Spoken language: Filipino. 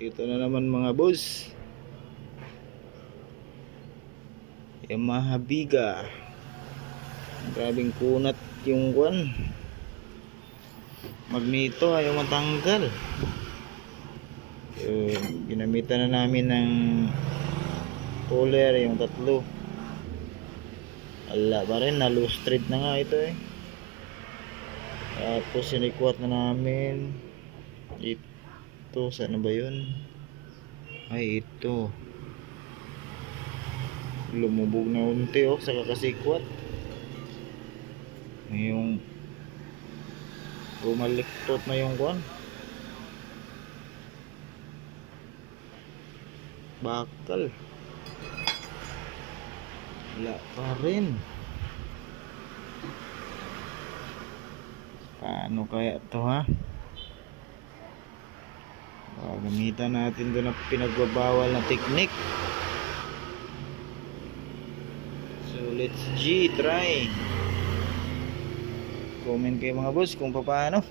Ito na naman mga boss. Yamaha Biga. Grabing kunat yung kwan. Magneto ayaw matanggal. Yun, ginamitan na namin ng puller yung tatlo. Ala pa rin, na loose thread na nga ito eh. Tapos sinikwat na namin. Ito, saan ba yun? Ay, ito. Lumubog na unti oh, sa kakasikwat. Yung bumaliktot na yung kwan. Bakal. Wala pa rin. Paano kaya to ha? Gamitan natin doon ang pinagbabawal na technique. So let's G, try. Comment kayo mga boss kung paano.